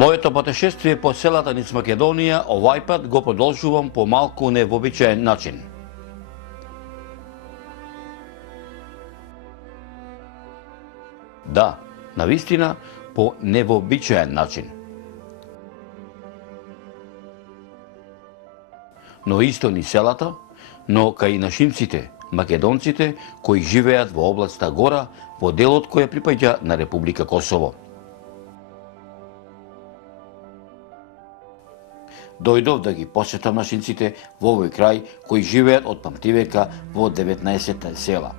Моето патешествие по селата низ Македонија овај пат го продолжувам по малку невообичаен начин. Да, навистина по невообичаен начин. Но исто ни селата, но кај нашинците, македонците кои живеат во областа Гора, во делот кој припаѓа на Република Косово. Дојдов да ги посетам нашинците во овој крај кои живеат од памтивека во 19 села.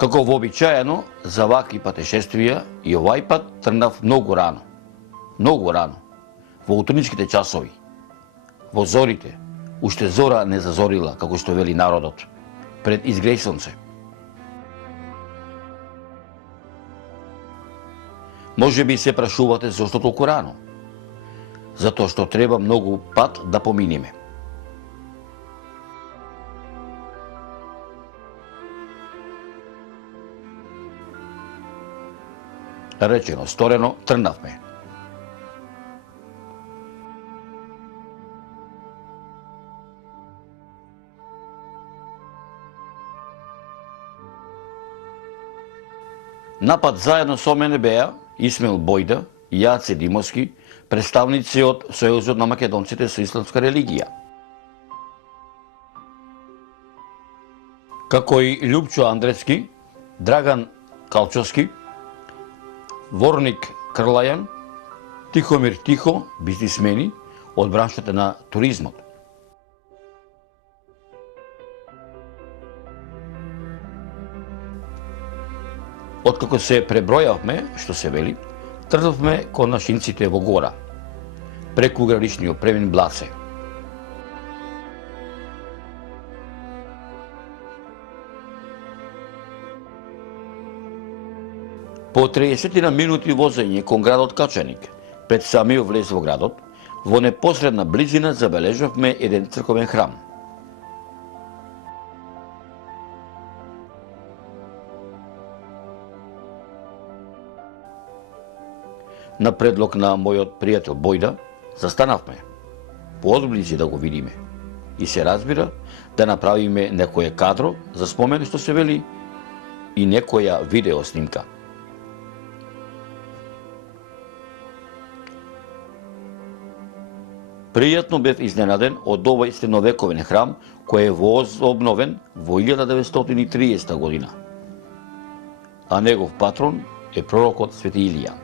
Како вообичаено за вакви патешествија и овај пат тргнав многу рано. Многу рано. Во утринските часови. Во зорите. Уште зора не зазорила, како што вели народот. Пред изгреј сонце. Може би се прашувате зошто толку рано. Затоа што треба многу пат да поминиме. Речено, сторено, тргнавме. Напад заедно со мене беа Исмел Бојда и Јаце Димовски, представници од Сојузот на македонците со исламска религија. Како и Љупчо Андревски, Драган Калчовски, Ворник Крлајан, Тихомир Тихо, бизнисмени од браншата на туризмот. Откако се пребројавме, што се вели, тргнавме кон нашинците во Гора, преку граничниот премин Блаце. По 30 минути возење кон градот Качаник, пред самиот влез во градот, во непосредна близина забележавме еден црковен храм. На предлог на мојот пријател Бојда, застанавме, поодблизи да го видиме. И се разбира да направиме некое кадро за спомен што се вели и некоја видео снимка. Пријатно бев изненаден од овој средновековен храм кој е возобновен во 1930 година. А негов патрон е пророкот Свети Илија.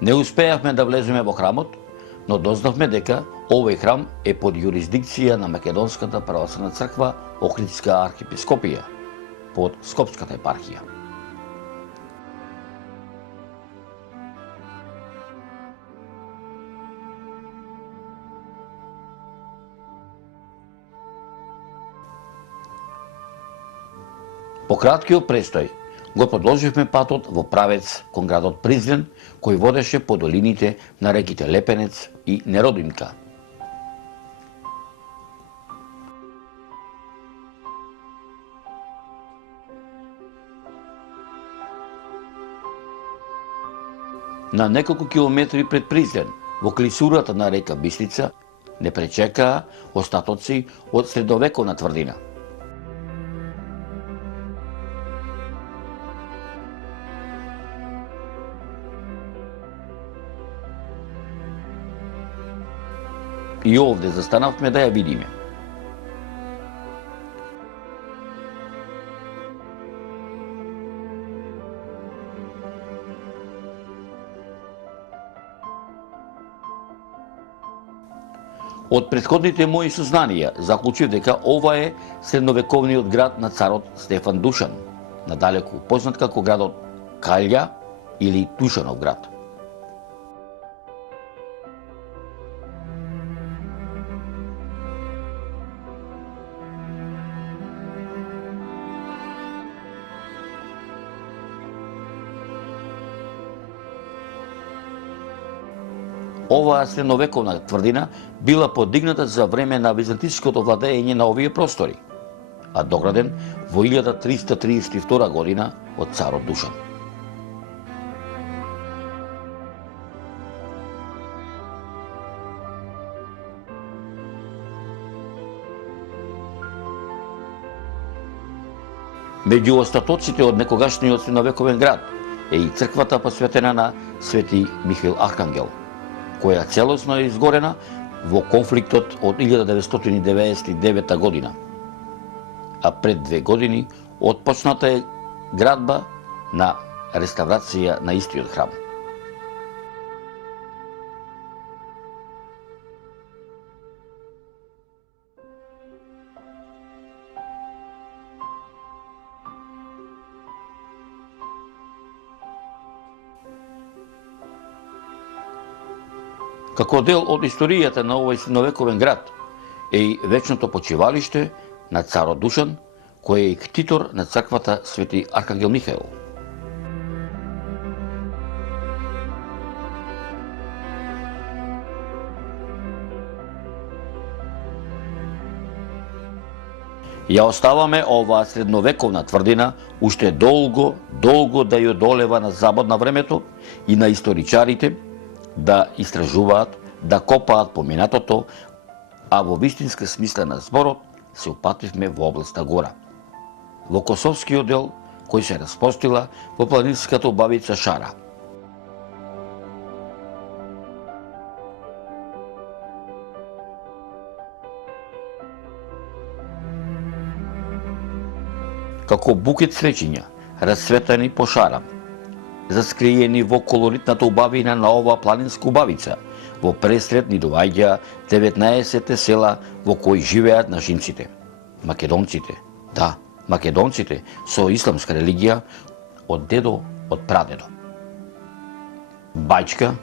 Не успеавме да влеземе во храмот, но дознавме дека овој храм е под јурисдикција на Македонската православна црква Охридска архиепископија, под Скопската епархија. По краткиот престој го продолживме патот во правец кон градот Призрен, кој водеше по долините на реките Лепенец и Неродинка. На неколку километри пред Призрен, во клисурата на река Бисница, не пречекаа остатоци од средовековна тврдина. И овде застанавме да ја видиме. Од претходните мои сознанија заклучив дека ова е средновековниот град на царот Стефан Душан, надалеку познат како градот Калја или Душанов град. Оваа средновековна тврдина била подигната за време на византиското владење на овие простори, а дограден во 1332 година од царот Душан. Меѓу остатоците од некогашниот средновековен град е и црквата посветена на Свети Михаил Архангел, која целосно е изгорена во конфликтот од 1999 година. А пред 2 години отпочната е градба на реставрација на истиот храм. Како дел од историјата на овој средновековен град е и вечното почивалиште на царот Душан, кој е и ктитор на црквата Свети Архангел Михаил. Ја оставаме оваа средновековна тврдина уште долго да ја одолева на забод на времето и на историчарите да истражуваат, да копаат по минатото, а во вистинска смисла на зборот се упативме во областа Гора, во Косовскиот дел кој се распостила во планинската убавица Шара. Како букет цвеќиња, расцветани по Шара, заскриени во колоритната убавина на оваа планинска убавица, во пресред ни доаѓа 19 села во кои живеат нашинците, македонците, да, македонците со исламска религија од дедо, од прадедо. Бајчка,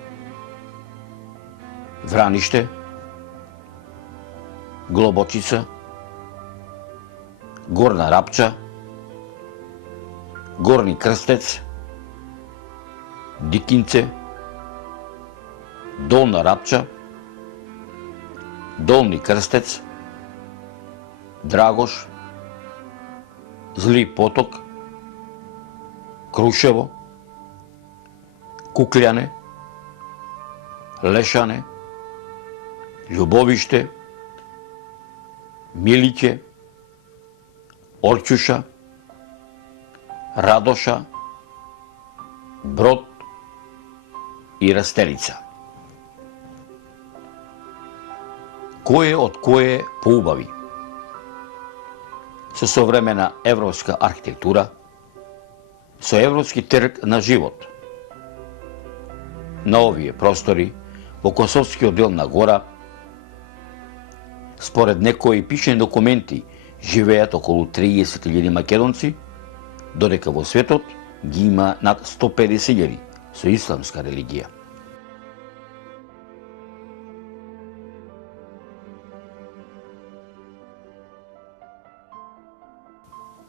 Враниште, Глобочица, Горна Рапча, Горни Крстец, Дикинце, Долна Рапча, Долни Крстец, Драгош, Зли Поток, Крушево, Кукљане, Лешане, Љубовиште, Милиќе, Орќуша, Радоша, Брод и Растелица. Кој од кој поубави? Со современа европска архитектура, со европски трг на живот. На овие простори, во Косовскиот дел на Гора, според некои пишени документи, живеат околу 30.000 македонци, додека во светот ги има над 150.000 со исламска религија.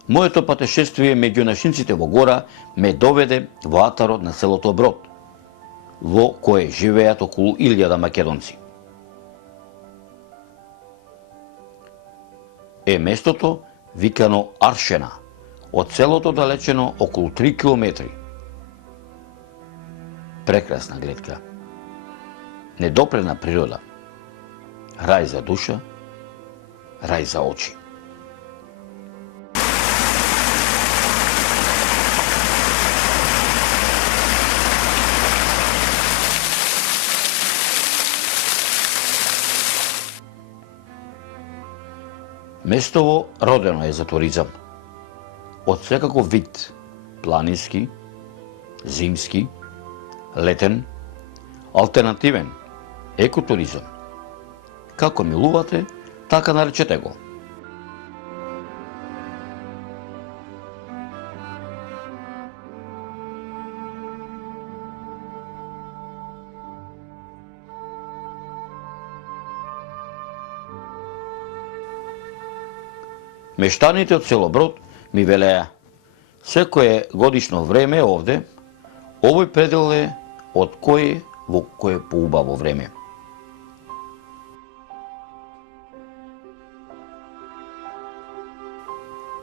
Моето патешествие меѓу нашинците во Гора ме доведе во атарот на селото Брод, во кое живеат околу 1000 македонци. Е местото викано Аршена, од селото далечено околу 3 километри. Прекрасна гледка, недопрена природа, рај за душа, рај за очи. Местово родено е за туризам. Од секаков вид, планински, зимски, летен, алтернативен, екотуризам, Како милувате, така наречете го. Мештаните од село Брод ми велеа, секое годишно време овде, овој предел е од кое во кое поубаво време.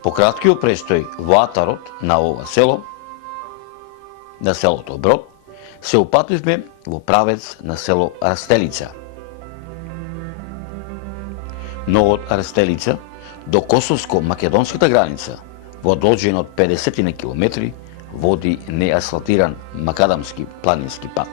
По краткиот престој во атарот на ова село, на селото Брод, се упативме во правец на село Растелица. Но од Растелица до косовско-македонската граница, во должина од 50 километри, води неасфалтиран макадамски планински пат.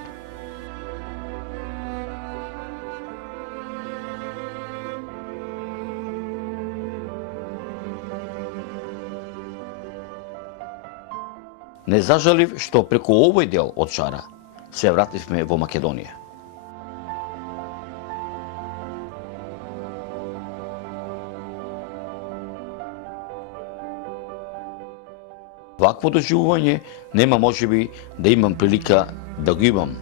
Не зажалив што преку овој дел од шара се вративме во Македонија. Вакво доживување нема можеби да имам прилика да го имам.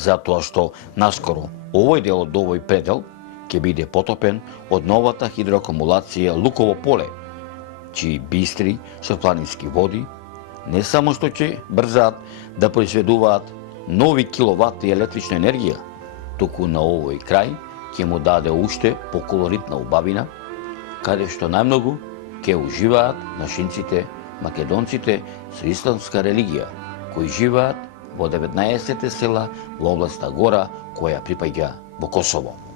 Затоа што наскоро овој дел од овој предел ќе биде потопен од новата хидроакумулација Луково поле, чии бистри со планински води не само што ќе брзаат да произведуваат нови киловати електрична енергија, туку на овој крај ќе му даде уште поколоритна убавина, каде што најмногу ќе уживаат нашинците, македонците со исламска религија, кои живеат во 19 села во областа Гора, која припаѓа во Косово.